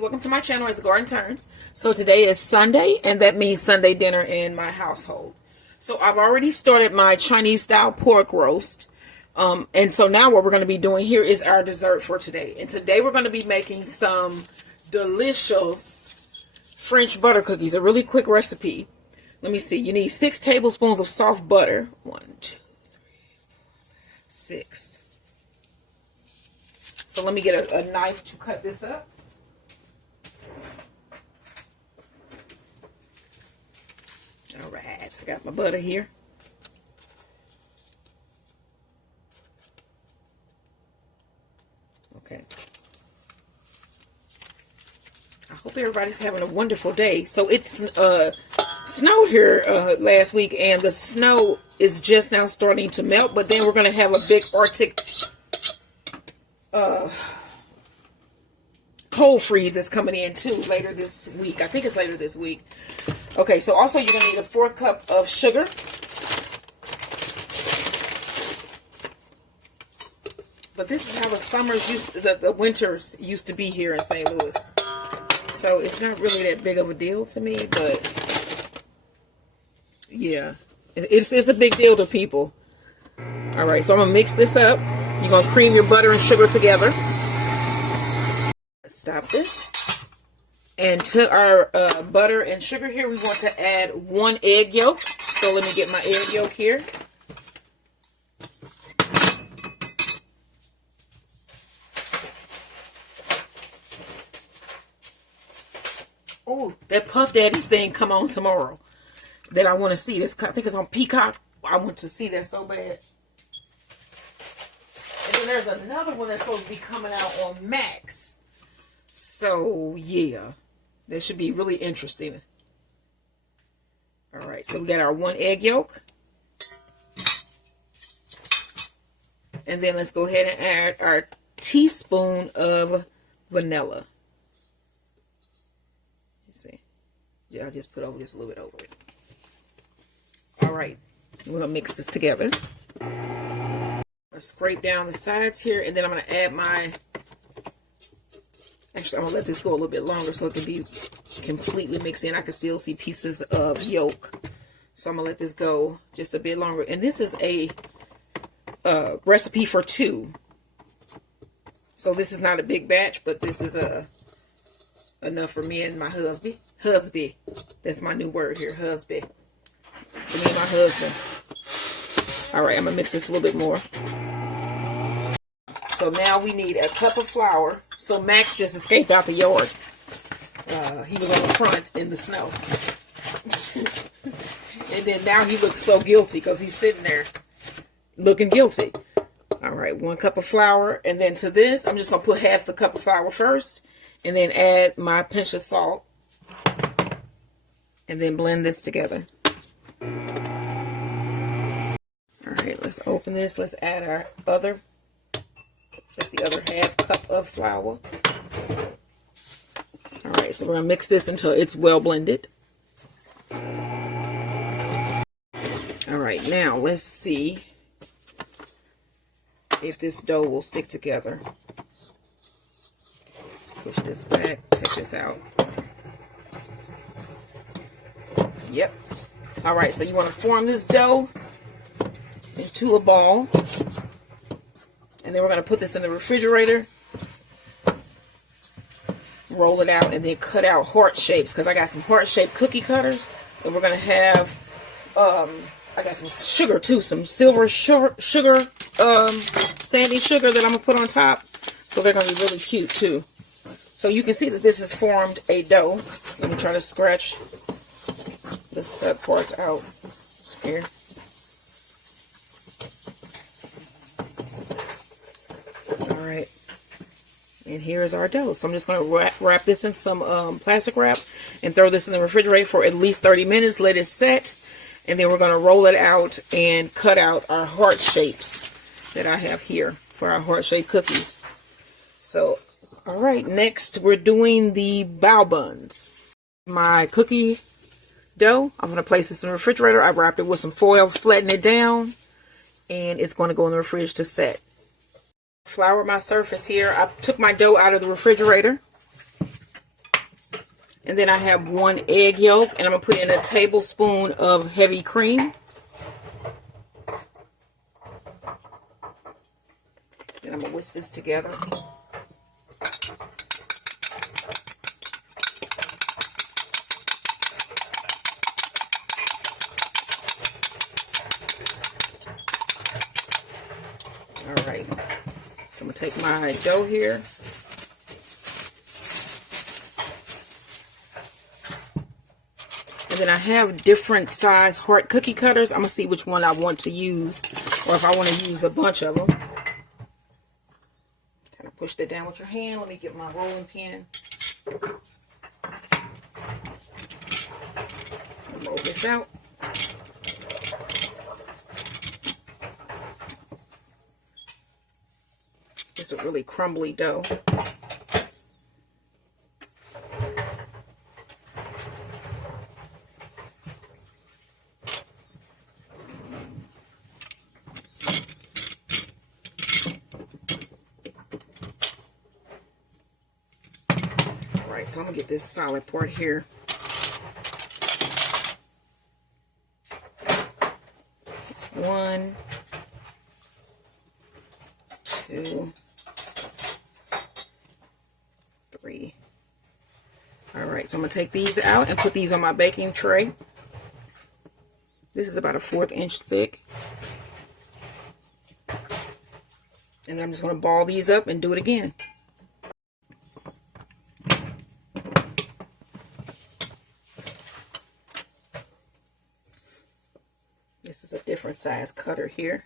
Welcome to my channel. It's Garden Turns. So today is Sunday, and that means Sunday dinner in my household. So I've already started my Chinese style pork roast. And so now what we're going to be doing here is our dessert for today. And today we're going to be making some delicious French butter cookies. A really quick recipe. Let me see. You need 6 tablespoons of soft butter. 1, 2, 3, 6. So let me get a knife to cut this up. All right, I got my butter here. Okay. I hope everybody's having a wonderful day. So it's snowed here last week, and the snow is just now starting to melt, but then we're going to have a big Arctic cold freeze that's coming in too later this week. I think it's later this week. Okay, so also you're going to need a 4th cup of sugar. But this is how the summers the winters used to be here in St. Louis. So it's not really that big of a deal to me, but yeah, it's a big deal to people. All right, so I'm going to mix this up. You're going to cream your butter and sugar together. Stop this. And to our butter and sugar here, we want to add 1 egg yolk. So let me get my egg yolk here. Oh, that Puff Daddy thing come on tomorrow that I want to see. This, I think it's on Peacock. I want to see that so bad. And then there's another one that's supposed to be coming out on Max. So, yeah. That should be really interesting. All right, so we got our 1 egg yolk. And then let's go ahead and add our teaspoon of vanilla. Let's see. Yeah, I just put over just a little bit over it. All right, we're going to mix this together. I'll scrape down the sides here, and then I'm going to add my... Actually, I'm going to let this go a little bit longer so it can be completely mixed in. I can still see pieces of yolk. So I'm going to let this go just a bit longer. And this is a recipe for 2. So this is not a big batch, but this is enough for me and my husband. Husband. That's my new word here, husband. For me and my husband. All right, I'm going to mix this a little bit more. So now we need a cup of flour. So Max just escaped out the yard. He was on the front in the snow. And then now he looks so guilty because he's sitting there looking guilty. All right, 1 cup of flour. And then to this, I'm just going to put half the cup of flour first. And then add my pinch of salt. And then blend this together. All right, let's open this. Let's add our other... That's the other half cup of flour. All right, so we're going to mix this until it's well blended. All right, now let's see if this dough will stick together. Let's push this back, take this out. Yep. All right, so you want to form this dough into a ball. And then we're going to put this in the refrigerator, roll it out, and then cut out heart shapes, because I got some heart-shaped cookie cutters. And we're going to have, I got some sugar too, some silver sugar, sandy sugar that I'm going to put on top. So they're going to be really cute too. So you can see that this has formed a dough. Let me try to scratch the stuck parts out here. Alright, and here's our dough. So I'm just going to wrap this in some plastic wrap and throw this in the refrigerator for at least 30 minutes. Let it set, and then we're going to roll it out and cut out our heart shapes that I have here for our heart-shaped cookies. So, alright, next we're doing the bao buns. My cookie dough, I'm going to place this in the refrigerator. I wrapped it with some foil, flatten it down, and it's going to go in the fridge to set. Flour my surface here. I took my dough out of the refrigerator And then I have 1 egg yolk, and I'm going to put in a tablespoon of heavy cream. Then I'm going to whisk this together. Alright, so I'm going to take my dough here. And then I have different size heart cookie cutters. I'm going to see which one I want to use, or if I want to use a bunch of them. Kind of push that down with your hand. Let me get my rolling pin. Roll this out. It's a really crumbly dough. Alright, so I'm going to get this solid part here. It's 1, 2, 3. Alright, so I'm going to take these out and put these on my baking tray. This is about a 1/4 inch thick. And then I'm just going to ball these up and do it again. This is a different size cutter here.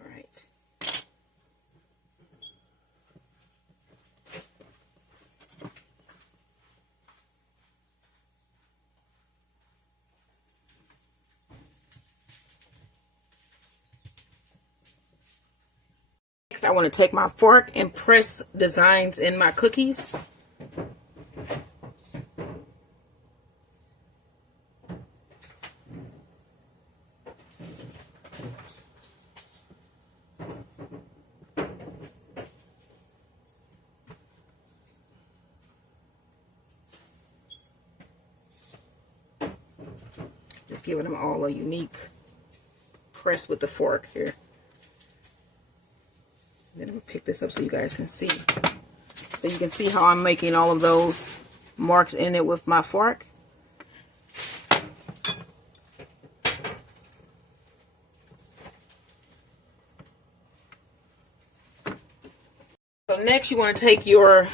Alright. Next, I want to take my fork and press designs in my cookies. Just giving them all a unique press with the fork here. Then I'm going to pick this up so you guys can see. So you can see how I'm making all of those marks in it with my fork. So next you want to take your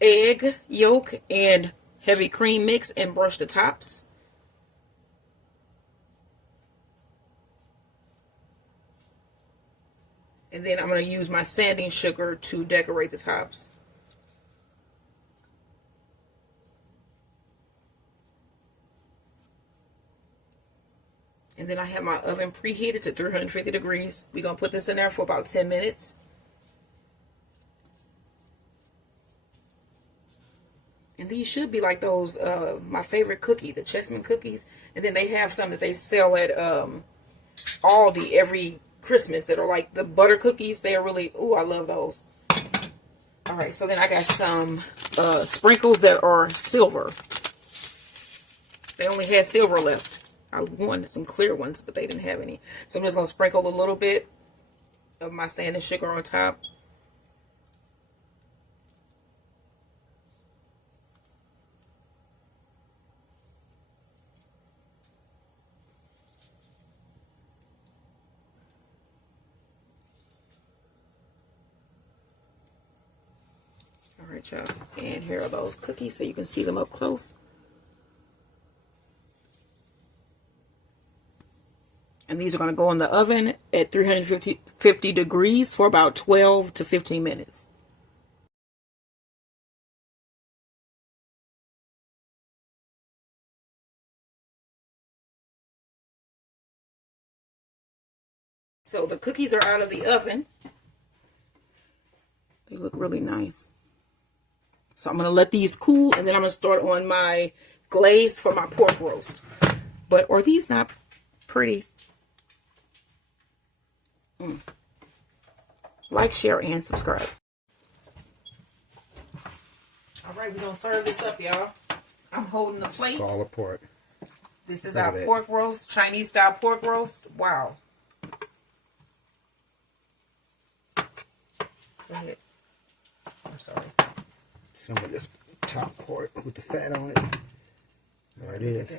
egg yolk and heavy cream mix and brush the tops. And then I'm going to use my sanding sugar to decorate the tops. And then I have my oven preheated to 350 degrees. We're going to put this in there for about 10 minutes. And these should be like those, my favorite cookie, the chessman cookies. And then they have some that they sell at Aldi every Christmas that are like the butter cookies. They are really, ooh, I love those. Alright, so then I got some sprinkles that are silver. They only had silver left. I wanted some clear ones, but they didn't have any. So I'm just going to sprinkle a little bit of my sand and sugar on top. Alright, y'all. And here are those cookies so you can see them up close. And these are going to go in the oven at 350 degrees for about 12 to 15 minutes. So the cookies are out of the oven. They look really nice. So I'm going to let these cool, and then I'm going to start on my glaze for my pork roast. But are these not pretty? like, share, and subscribe. All right, we're going to serve this up, y'all. I'm holding the plate. Fall apart. This is our pork roast, Chinese style pork roast. Wow. Go ahead. I'm sorry. Some of this top part with the fat on it. There it is.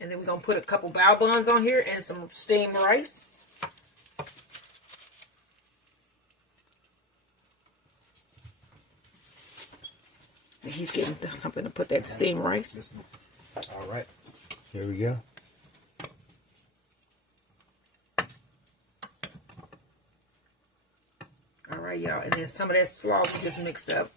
And then we're going to put a couple bao buns on here and some steamed rice. And he's getting something to put that steamed rice. All right. Here we go. All right, y'all. And then some of that slaw we just mixed up.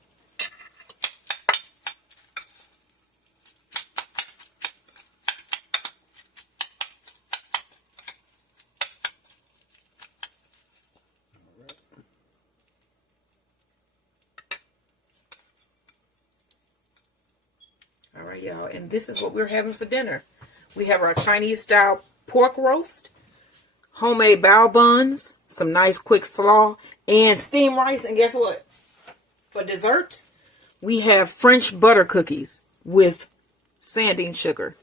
All right, y'all, and this is what we're having for dinner. We have our Chinese style pork roast, homemade bao buns, some nice quick slaw, and steamed rice. And guess what? For dessert, we have French butter cookies with sanding sugar.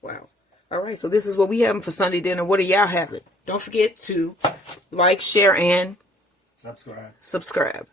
Wow. All right, so this is what we having for Sunday dinner. What are y'all having? Don't forget to like, share, and subscribe.